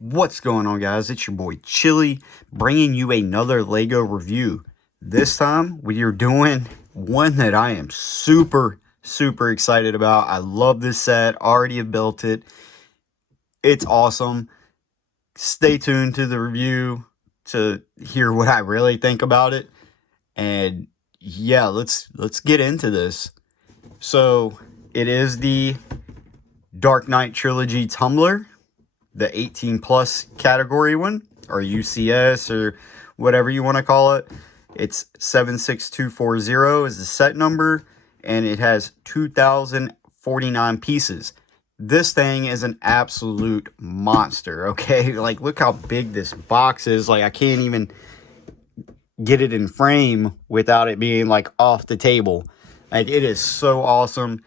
What's going on, guys? It's your boy Chili, bringing you another Lego review. This time we are doing one that I am super excited about. I love this set, already have built it. It's awesome. Stay tuned to the review to hear what I really think about it. And yeah, let's get into this. So it is the Dark Knight Trilogy tumbler, the 18 plus category one, or UCS, or whatever you want to call it. It's 76240 is the set number, and it has 2,049 pieces. This thing is an absolute monster, okay? Like, look how big this box is. Like, I can't even get it in frame without it being, like, off the table. Like, it is so awesome.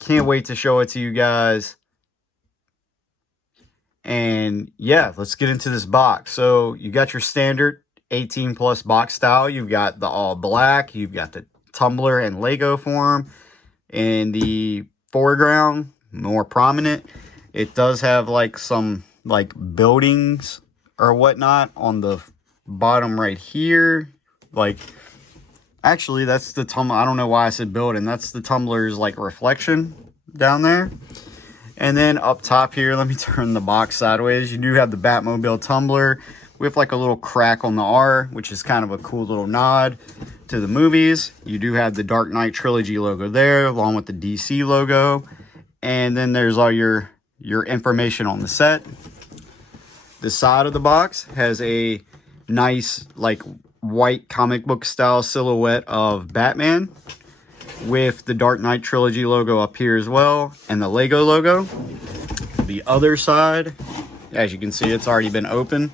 Can't wait to show it to you guys. And yeah, let's get into this box. So you got your standard 18 plus box style. You've got the all black. You've got the tumbler and Lego form. In the foreground, more prominent, it does have like some like buildings or whatnot on the bottom right here. Like, actually, that's the tumbler. I don't know why I said building. That's the tumbler's like reflection down there. And then up top here, let me turn the box sideways. You do have the Batmobile tumbler with like a little crack on the R, which is kind of a cool little nod to the movies. You do have the Dark Knight Trilogy logo there, along with the DC logo. And then there's all your information on the set. The side of the box has a nice like white comic book style silhouette of Batman, with the Dark Knight Trilogy logo up here as well, and the Lego logo. The other side, as you can see, it's already been open,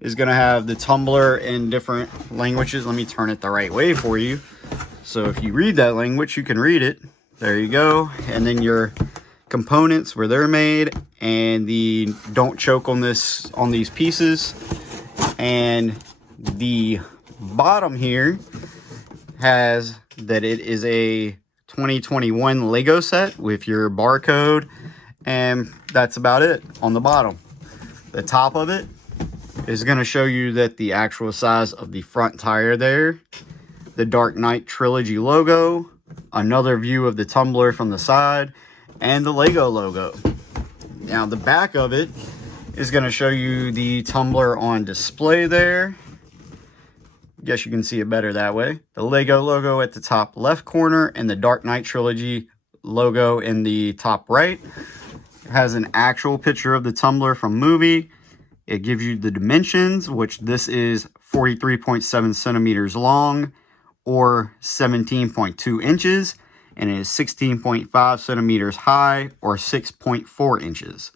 is going to have the tumbler in different languages. Let me turn it the right way for you. So if you read that language, you can read it. There you go. And then your components, where they're made, and the don't choke on these pieces. And the bottom here has that it is a 2021 Lego set with your barcode, and that's about it on the bottom. The top of it is going to show you that the actual size of the front tire there, the Dark Knight Trilogy logo, another view of the tumbler from the side, and the Lego logo. Now the back of it is going to show you the tumbler on display there. Guess you can see it better that way. The Lego logo at the top left corner, and the Dark Knight Trilogy logo in the top right. It has an actual picture of the tumbler from movie. It gives you the dimensions, which this is 43.7 centimeters long, or 17.2 inches, and it is 16.5 centimeters high, or 6.4 inches.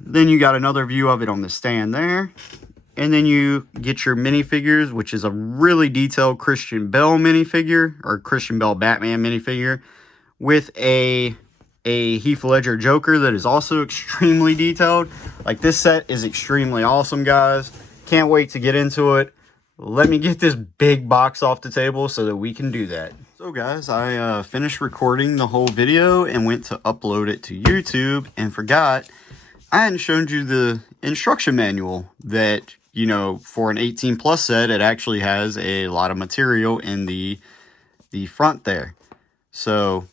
Then you got another view of it on the stand there. And then you get your minifigures, which is a really detailed Christian Bale minifigure, or Christian Bale Batman minifigure, with a Heath Ledger Joker that is also extremely detailed. Like, this set is extremely awesome, guys. Can't wait to get into it. Let me get this big box off the table so that we can do that. So guys, I finished recording the whole video and went to upload it to YouTube and forgot I hadn't shown you the instruction manual that, you know, for an 18 plus set, it actually has a lot of material in the front there. So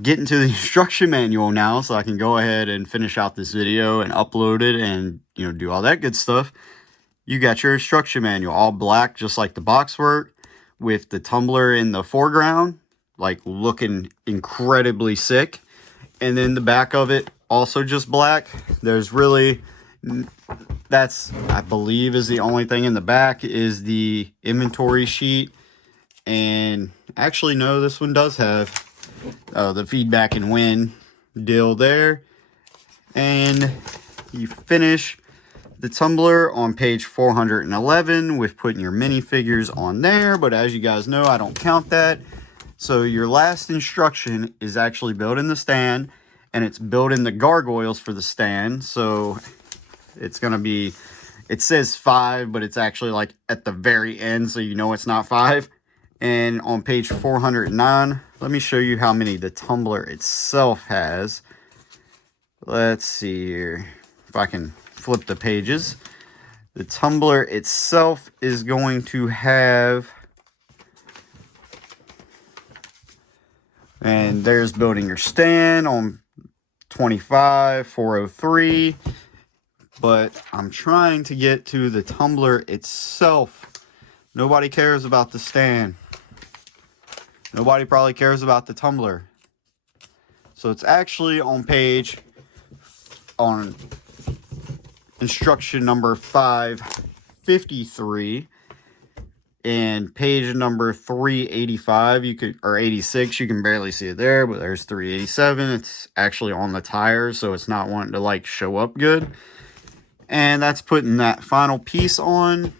getting to the instruction manual now, so I can go ahead and finish out this video and upload it and, you know, do all that good stuff. You got your instruction manual, all black, just like the box work, with the tumbler in the foreground, like looking incredibly sick. And then the back of it, also just black. There's really, that's, I believe, is the only thing in the back is the inventory sheet. And actually, no, this one does have the feedback and win deal there. And you finish the tumbler on page 411 with putting your minifigures on there. But as you guys know, I don't count that. So your last instruction is actually building the stand, and it's building the gargoyles for the stand. So it's going to be, it says 5, but it's actually like at the very end, so you know it's not 5. And on page 409, let me show you how many the tumbler itself has. Let's see here if I can flip the pages. The tumbler itself is going to have, and there's building your stand on 25,403. But I'm trying to get to the tumbler itself. Nobody cares about the stand. Nobody probably cares about the tumbler. So it's actually on instruction number 553 and page number 385. You could, or 86, you can barely see it there, but there's 387. It's actually on the tires, so it's not wanting to like show up good. And that's putting that final piece on,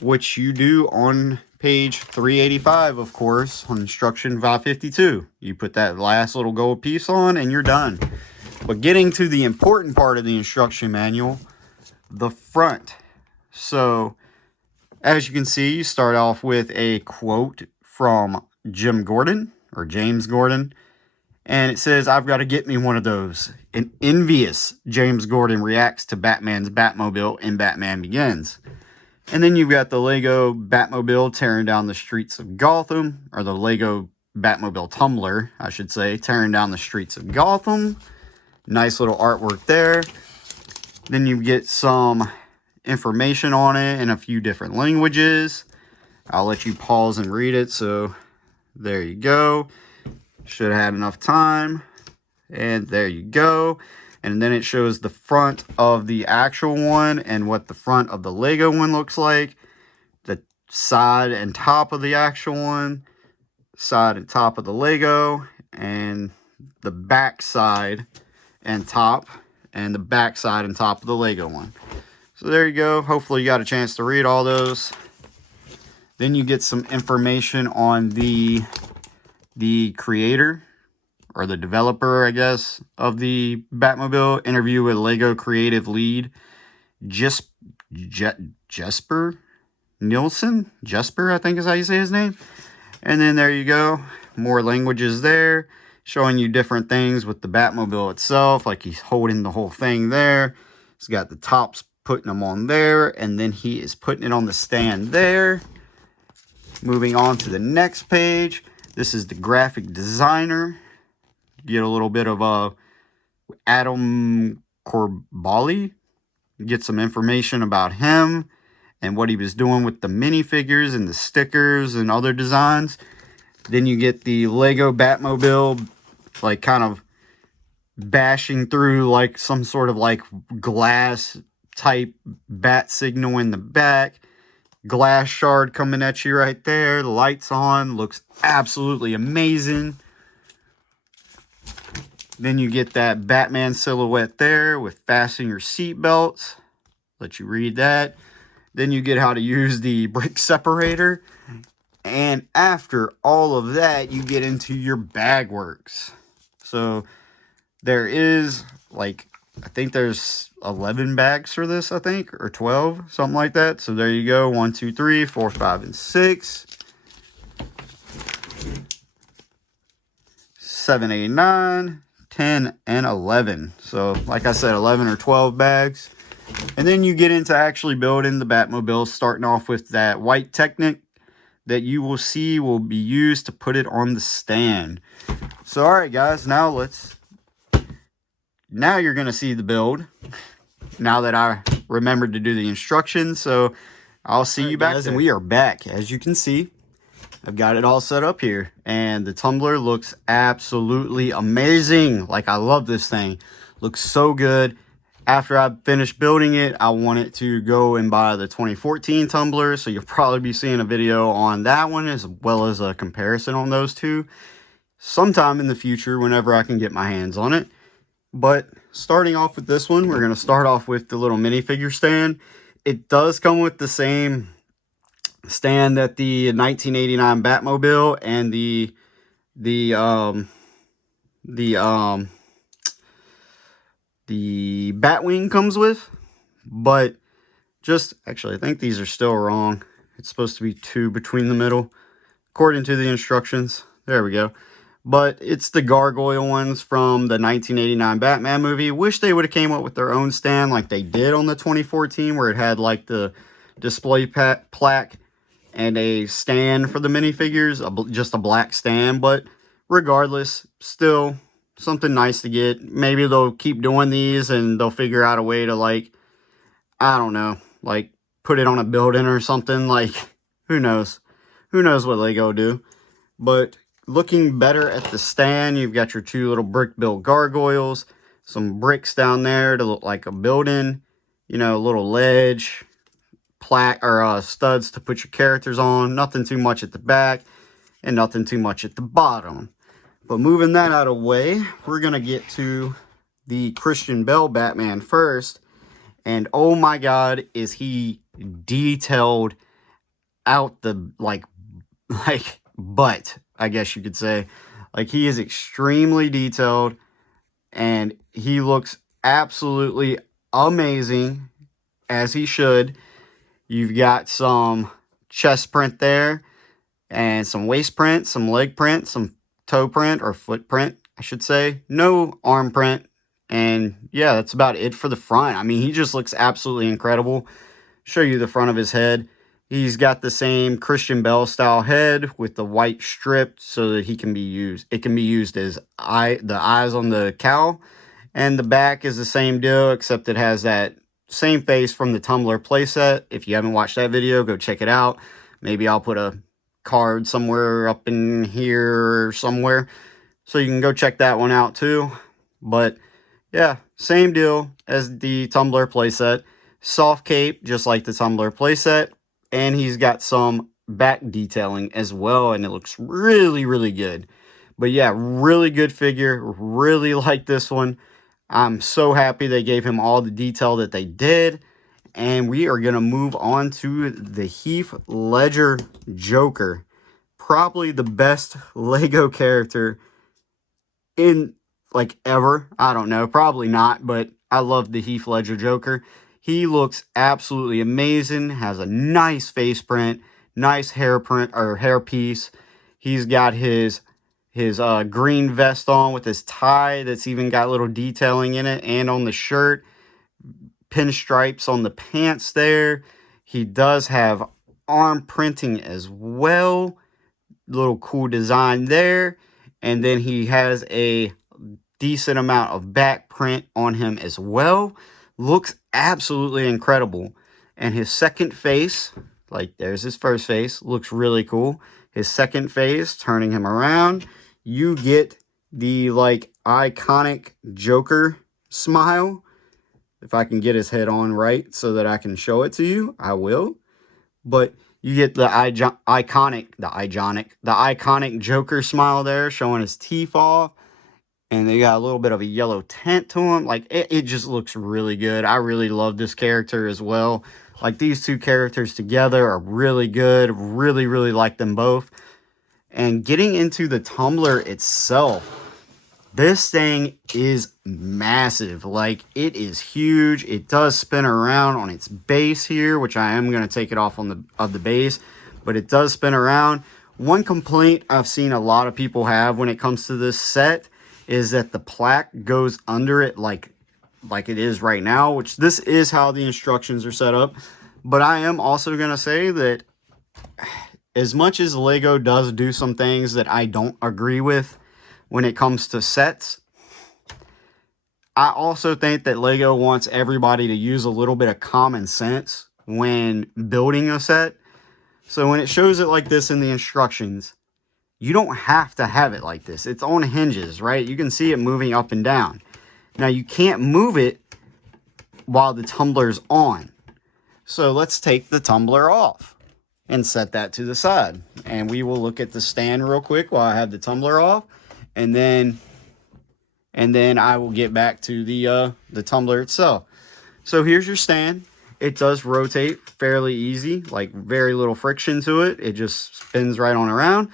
which you do on page 385, of course, on instruction 552. You put that last little gold piece on and you're done. But getting to the important part of the instruction manual, the front. So, as you can see, you start off with a quote from James Gordon. And it says, "I've got to get me one of those." An envious James Gordon reacts to Batman's Batmobile in Batman Begins. And then you've got the Lego Batmobile tearing down the streets of Gotham, or the Lego Batmobile tumbler, I should say, tearing down the streets of Gotham. Nice little artwork there. Then you get some information on it in a few different languages. I'll let you pause and read it. So there you go. Should have had enough time. And there you go. And then it shows the front of the actual one and what the front of the Lego one looks like. The side and top of the actual one. Side and top of the Lego. And the back side and top. And the back side and top of the Lego one. So there you go. Hopefully you got a chance to read all those. Then you get some information on the creator, or the developer, I guess, of the Batmobile. Interview with Lego creative lead Jesper Nielsen. Jesper, I think is how you say his name. And then there you go. More languages there, showing you different things with the Batmobile itself. Like he's holding the whole thing there. He's got the tops, putting them on there. And then he is putting it on the stand there. Moving on to the next page. This is the graphic designer. Get a little bit of Adam Corbali. Get some information about him and what he was doing with the minifigures and the stickers and other designs. Then you get the Lego Batmobile, like kind of bashing through like some sort of like glass type bat signal in the back. Glass shard coming at you right there. The lights on. Looks absolutely amazing. Then you get that Batman silhouette there with fasten your seatbelts. Let you read that. Then you get how to use the brake separator. And after all of that, you get into your bag works. So there is like, I think there's 11 bags for this, I think, or 12, something like that. So there you go. 1, 2, 3, 4, 5, and 6. 7, 8, 9, 10, and 11. So like I said, 11 or 12 bags. And then you get into actually building the Batmobile, starting off with that white Technic that you will see will be used to put it on the stand. So all right, guys, now you're going to see the build. Now that I remembered to do the instructions. So I'll see you back there. And we are back. As you can see, I've got it all set up here. And the tumbler looks absolutely amazing. Like, I love this thing. Looks so good. After I finish building it, I want it to go and buy the 2014 tumbler. So you'll probably be seeing a video on that one, as well as a comparison on those two sometime in the future whenever I can get my hands on it. But starting off with this one, we're going to start off with the little minifigure stand. It does come with the same stand that the 1989 Batmobile and the Batwing comes with. But just, actually, I think these are still wrong. It's supposed to be 2 between the middle, according to the instructions. There we go. But it's the gargoyle ones from the 1989 Batman movie. Wish they would have came up with their own stand like they did on the 2014, where it had like the display plaque and a stand for the minifigures, just a black stand. But regardless, still something nice to get. Maybe they'll keep doing these and they'll figure out a way to, like, I don't know, like put it on a building or something. Like, who knows? Who knows what Lego do? But looking better at the stand, you've got your two little brick built gargoyles, some bricks down there to look like a building, you know, a little ledge, plaque or studs to put your characters on. Nothing too much at the back and nothing too much at the bottom. But moving that out of the way, we're going to get to the Christian Bale Batman first. And oh my God, is he detailed out the, like butt, I guess you could say. Like, he is extremely detailed and he looks absolutely amazing, as he should. You've got some chest print there and some waist print, some leg print, some toe print or foot print, I should say. No arm print. And yeah, that's about it for the front. I mean, he just looks absolutely incredible. Show you the front of his head. He's got the same Christian Bale style head with the white strip so that he can be used. It can be used as the eyes on the cowl. And the back is the same deal, except it has that same face from the Tumbler playset. If you haven't watched that video, go check it out. Maybe I'll put a card somewhere up in here or somewhere, so you can go check that one out too. But yeah, same deal as the Tumbler playset. Soft cape, just like the Tumbler playset. And he's got some back detailing as well, and it looks really, really good. But yeah, really good figure. Really like this one. I'm so happy they gave him all the detail that they did. And we are going to move on to the Heath Ledger Joker. Probably the best Lego character in, like, ever. I don't know. Probably not, but I love the Heath Ledger Joker. He looks absolutely amazing. Has a nice face print, nice hair print or hair piece. He's got his green vest on with his tie that's even got little detailing in it, and on the shirt, pinstripes on the pants there. He does have arm printing as well. Little cool design there. And then he has a decent amount of back print on him as well. Looks absolutely incredible. And his second face, like there's his first face, looks really cool. His second face, turning him around, you get the, like, iconic Joker smile. If I can get his head on right so that I can show it to you, I will. But you get the iconic Joker smile there, showing his teeth off. And they got a little bit of a yellow tint to him. Like, it just looks really good. I really love this character as well. Like, these two characters together are really good. Really, really like them both. And getting into the tumbler itself, this thing is massive. Like, it is huge. It does spin around on its base here, which I am going to take it off on the base. But it does spin around. One complaint I've seen a lot of people have when it comes to this set is that the plaque goes under it like it is right now, which this is how the instructions are set up. But I am also going to say that as much as Lego does do some things that I don't agree with when it comes to sets, I also think that Lego wants everybody to use a little bit of common sense when building a set. So when it shows it like this in the instructions, you don't have to have it like this. It's on hinges, right? You can see it moving up and down. Now, you can't move it while the tumbler's on. So let's take the tumbler off and set that to the side. And we will look at the stand real quick while I have the tumbler off. And then I will get back to the tumbler itself. So here's your stand. It does rotate fairly easy, like very little friction to it. It just spins right on around.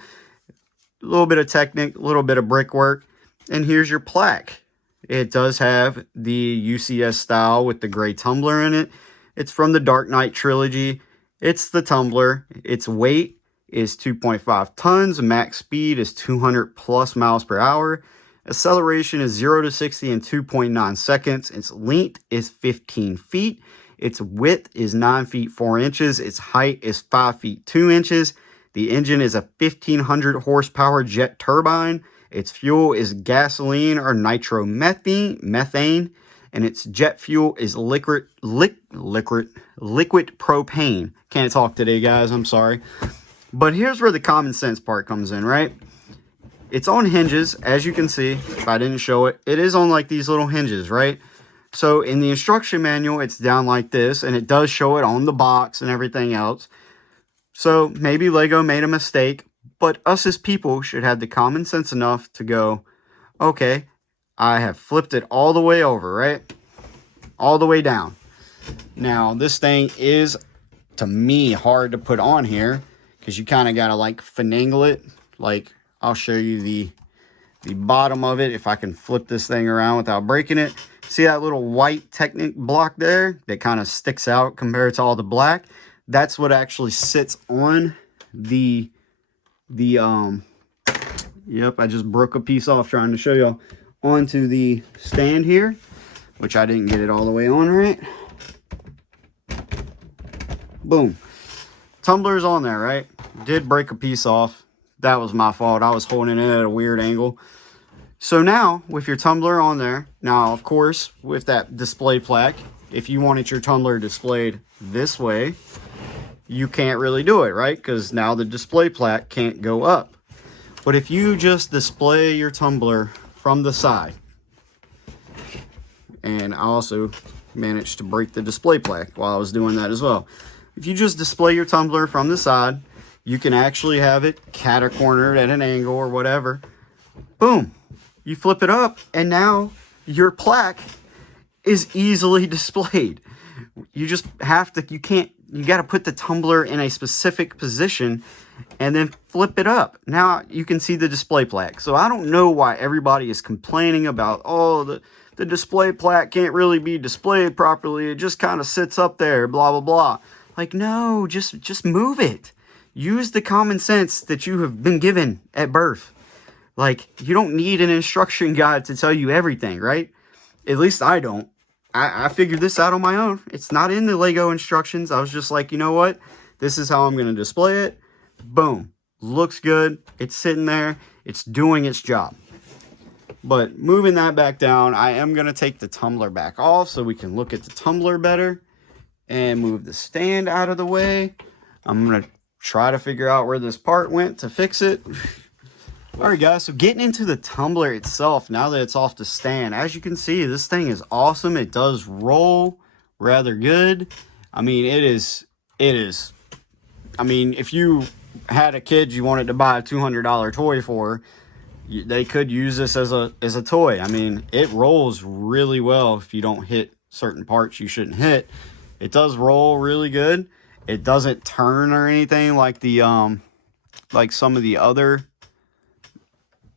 A little bit of technique, a little bit of brickwork. And here's your plaque. It does have the UCS style with the gray tumbler in it. It's from the Dark Knight trilogy. It's the tumbler. Its weight is 2.5 tons. Max speed is 200 plus miles per hour. Acceleration is 0 to 60 in 2.9 seconds. Its length is 15 feet. Its width is 9 feet 4 inches. Its height is 5 feet 2 inches. The engine is a 1500 horsepower jet turbine. Its fuel is gasoline or nitromethane, and its jet fuel is liquid propane. Can't talk today, guys. I'm sorry. But here's where the common sense part comes in, right? It's on hinges, as you can see. If I didn't show it, it is on like these little hinges, right? So in the instruction manual, it's down like this, and it does show it on the box and everything else. So maybe Lego made a mistake, but us as people should have the common sense enough to go, okay, I have flipped it all the way over, right? All the way down. Now, this thing is, to me, hard to put on here because you kind of got to like finagle it. Like, I'll show you the bottom of it if I can flip this thing around without breaking it. See that little white Technic block there that kind of sticks out compared to all the black? That's what actually sits on the yep, I just broke a piece off trying to show y'all, onto the stand here, which I didn't get it all the way on right. Boom. Tumbler's on there, right? Did break a piece off. That was my fault. I was holding it at a weird angle. So now, with your tumbler on there, now, of course, with that display plaque, if you wanted your tumbler displayed this way, you can't really do it, right? Because now the display plaque can't go up. But if you just display your tumbler from the side, and I also managed to break the display plaque while I was doing that as well. If you just display your tumbler from the side, you can actually have it cat-cornered at an angle or whatever. Boom. You flip it up, and now your plaque is easily displayed. You just have to, you got to put the tumbler in a specific position and then flip it up. Now you can see the display plaque. So I don't know why everybody is complaining about, oh, the display plaque can't really be displayed properly. It just kind of sits up there, blah, blah, blah. Like, no, just move it. Use the common sense that you have been given at birth. Like, you don't need an instruction guide to tell you everything, right? At least I don't. I figured this out on my own. It's not in the Lego instructions. I was just like, you know what? This is how I'm going to display it. Boom. Looks good. It's sitting there. It's doing its job. But moving that back down, I am going to take the tumbler back off so we can look at the tumbler better. And move the stand out of the way. I'm going to try to figure out where this part went to fix it. Alright guys, so getting into the tumbler itself, now that it's off the stand, as you can see, this thing is awesome. It does roll rather good. I mean, it is, I mean, if you had a kid you wanted to buy a $200 toy for, they could use this as a toy. I mean, it rolls really well if you don't hit certain parts you shouldn't hit. It does roll really good. It doesn't turn or anything like the, like some of the other,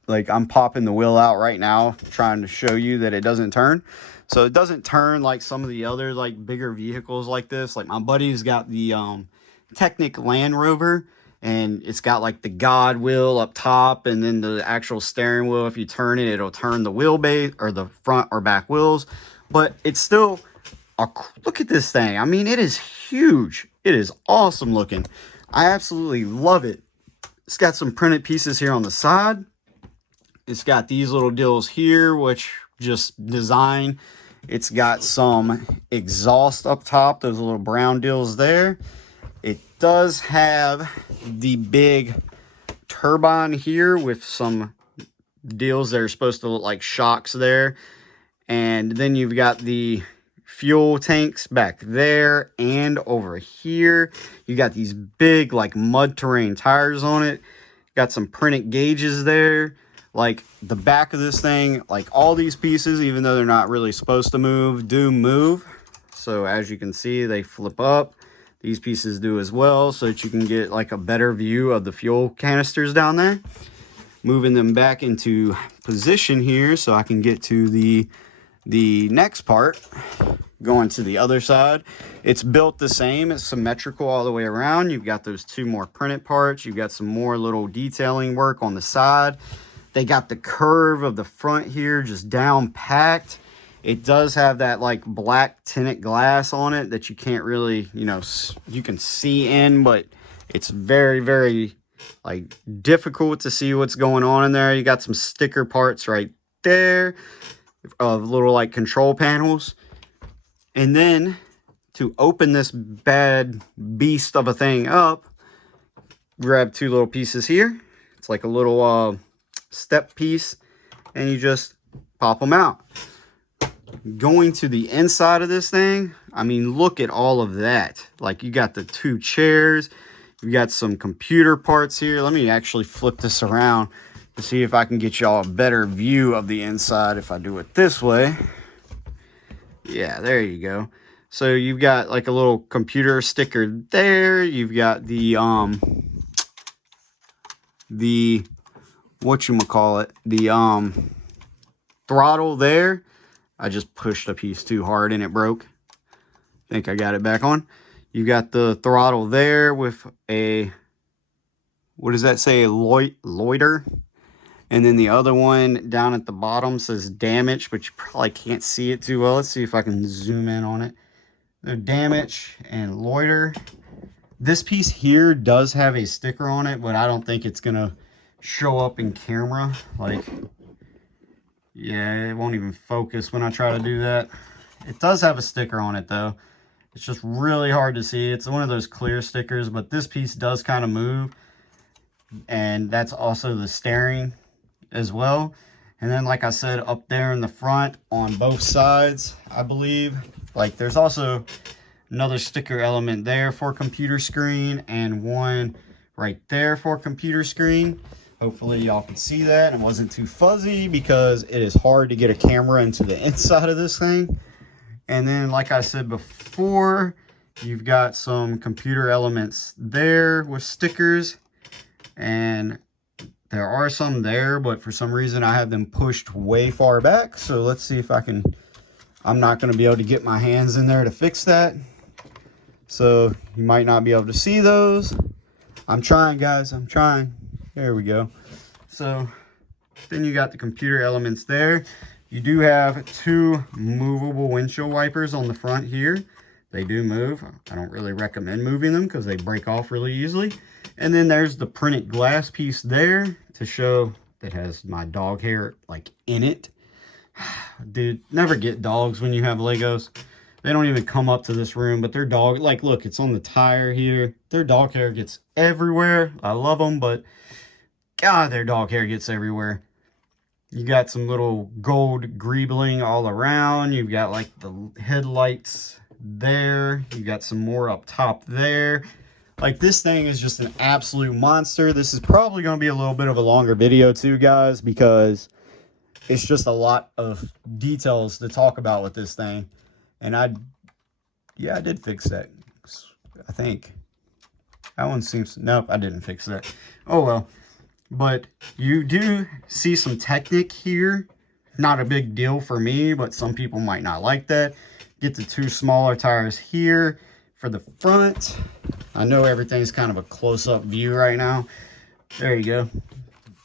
like I'm popping the wheel out right now, trying to show you that it doesn't turn. So it doesn't turn like some of the other like bigger vehicles like this. Like my buddy's got the Technic Land Rover, and it's got like the God wheel up top, and then the actual steering wheel. If you turn it, it'll turn the wheelbase or the front or back wheels. But it's still look at this thing. I mean, it is huge. It is awesome looking. I absolutely love it. It's got some printed pieces here on the side. It's got these little deals here, which just design. It's got some exhaust up top, those little brown deals there. It does have the big turbine here with some deals that are supposed to look like shocks there. And then you've got the fuel tanks back there and over here. You got these big like mud terrain tires on it. Got some printed gauges there. Like the back of this thing, like all these pieces, even though they're not really supposed to move, do move. So as you can see, they flip up. These pieces do as well, so that you can get like a better view of the fuel canisters down there. Moving them back into position here so I can get to the next part. going to the other side. It's built the same. It's symmetrical all the way around. You've got those two more printed parts. You've got some more little detailing work on the side. They got the curve of the front here just down packed. It does have that like black tinted glass on it that you can't really, you know, you can see in, but it's very, very like difficult to see what's going on in there. You got some sticker parts right there of little like control panels. And then to open this bad beast of a thing up, grab two little pieces here. It's like a little step piece, and you just pop them out. Going to the inside of this thing, I mean, look at all of that. Like, you got the two chairs, you got some computer parts here. Let me actually flip this around to see if I can get y'all a better view of the inside if I do it this way. Yeah, there you go. So you've got like a little computer sticker there. You've got the whatchamacallit, the throttle there. I just pushed a piece too hard and it broke. I think I got it back on. You got the throttle there with a, what does that say, loiter? And then the other one down at the bottom says damage, but you probably can't see it too well. Let's see if I can zoom in on it. The damage and loiter. This piece here does have a sticker on it, but I don't think it's gonna show up in camera. Like, yeah, it won't even focus when I try to do that. It does have a sticker on it though. It's just really hard to see. It's one of those clear stickers, but this piece does kind of move. And that's also the steering as well. And then, like I said, up there in the front on both sides, I believe, like there's also another sticker element there for computer screen and one right there for computer screen. Hopefully y'all can see that. It wasn't too fuzzy because it is hard to get a camera into the inside of this thing. And then, like I said before, you've got some computer elements there with stickers. And there are some there, but for some reason I have them pushed way far back. So let's see if I can, I'm not going to be able to get my hands in there to fix that. So you might not be able to see those. I'm trying, guys, I'm trying. There we go. So then you got the computer elements there. You do have two movable windshield wipers on the front here. They do move. I don't really recommend moving them because they break off really easily. And then there's the printed glass piece there to show that has my dog hair like in it. Dude, never get dogs when you have Legos. They don't even come up to this room, but their dog, like, look, it's on the tire here. Their dog hair gets everywhere. I love them, but God, their dog hair gets everywhere. You got some little gold greebling all around. You've got like the headlights there. You got some more up top there. Like, this thing is just an absolute monster. This is probably going to be a little bit of a longer video too, guys, because it's just a lot of details to talk about with this thing. And I did fix that, I think. That one seems, nope, I didn't fix that. Oh well. But you do see some Technic here. Not a big deal for me, but some people might not like that. Get the two smaller tires here for the front. I know everything's kind of a close-up view right now. There you go.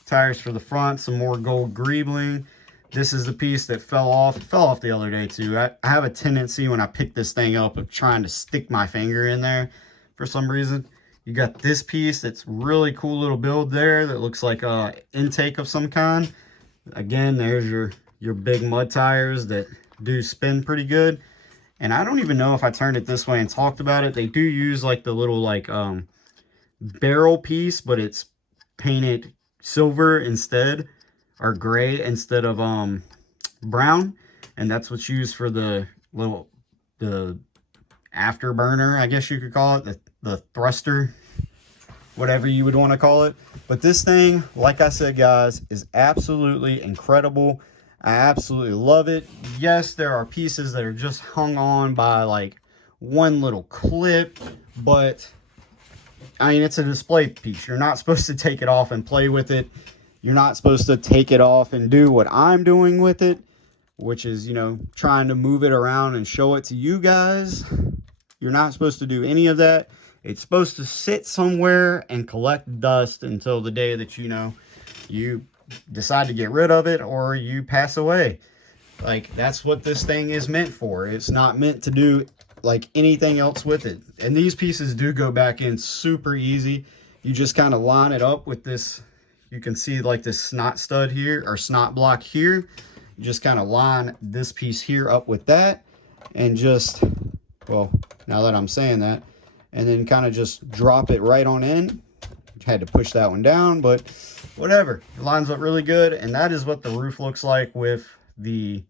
Tires for the front, some more gold greebling. This is the piece that fell off. It fell off the other day too. I have a tendency when I pick this thing up of trying to stick my finger in there for some reason. You got this piece that's really cool little build there that looks like a intake of some kind. Again, there's your big mud tires that do spin pretty good. And I don't even know if I turned it this way and talked about it. They do use like the little like barrel piece, but it's painted silver instead, or gray instead of brown. And that's what's used for the afterburner, I guess you could call it, the thruster, whatever you would want to call it. But this thing, like I said, guys, is absolutely incredible. I absolutely love it. Yes, there are pieces that are just hung on by like one little clip, but I mean, it's a display piece. You're not supposed to take it off and play with it. You're not supposed to take it off and do what I'm doing with it. which is, you know, trying to move it around and show it to you guys. You're not supposed to do any of that. It's supposed to sit somewhere and collect dust until the day that, you know, you decide to get rid of it or you pass away. Like, that's what this thing is meant for. It's not meant to do like anything else with it. And these pieces do go back in super easy. You just kind of line it up with this. You can see like this snot stud here, or snot block here. You just kind of line this piece here up with that, and just, well, now that I'm saying that, and then kind of just drop it right on in. Had to push that one down, but whatever. It lines up really good, and that is what the roof looks like with the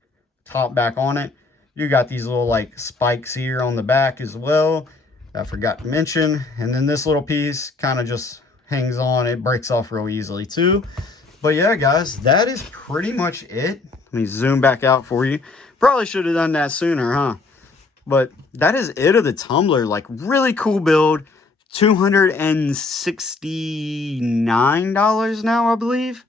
top back on it. You got these little like spikes here on the back as well, I forgot to mention. And then this little piece kind of just hangs on. It breaks off real easily too. But yeah, guys, that is pretty much it. Let me zoom back out for you. Probably should have done that sooner, huh? But that is it of the tumbler. Like, really cool build. $269 now, I believe,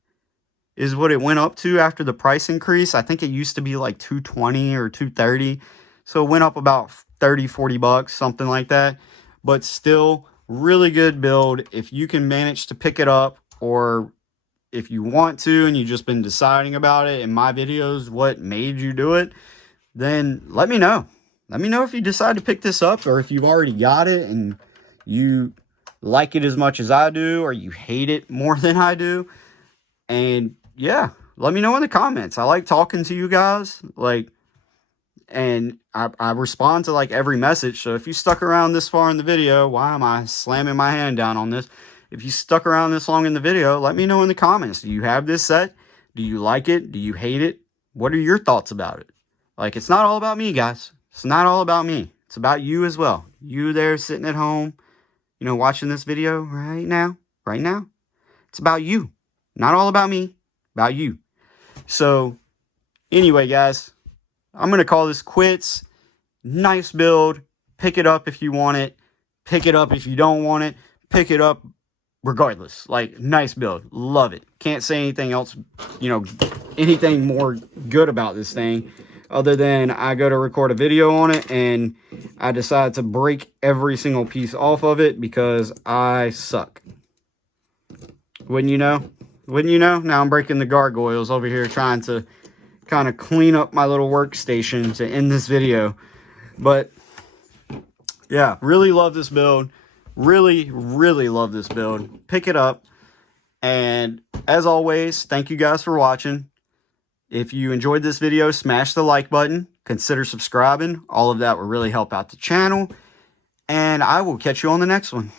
is what it went up to after the price increase. I think it used to be like $220 or $230. So it went up about 30, 40 bucks, something like that. But still, really good build. If you can manage to pick it up, or if you want to and you've just been deciding about it in my videos, what made you do it, then let me know. Let me know if you decide to pick this up, or if you've already got it and you like it as much as I do, or you hate it more than I do. And yeah, let me know in the comments. I like talking to you guys, like, and I respond to like every message. So if you stuck around this far in the video, why am I slamming my hand down on this? If you stuck around this long in the video, let me know in the comments. Do you have this set? Do you like it? Do you hate it? What are your thoughts about it? Like, it's not all about me, guys. It's not all about me. It's about you as well. You there sitting at home, you know, watching this video right now. It's about you. Not all about me, about you. So anyway, guys, I'm going to call this quits. Nice build. Pick it up if you want it. Pick it up if you don't want it. Pick it up regardless. Like, nice build. Love it. Can't say anything else, you know, anything more good about this thing, other than I go to record a video on it and I decide to break every single piece off of it because I suck. Wouldn't you know? Wouldn't you know? Now I'm breaking the gargoyles over here, trying to kind of clean up my little workstation to end this video. But yeah, really love this build. Really, really love this build. Pick it up. And as always, thank you guys for watching. If you enjoyed this video, smash the like button. Consider subscribing. All of that will really help out the channel. And I will catch you on the next one.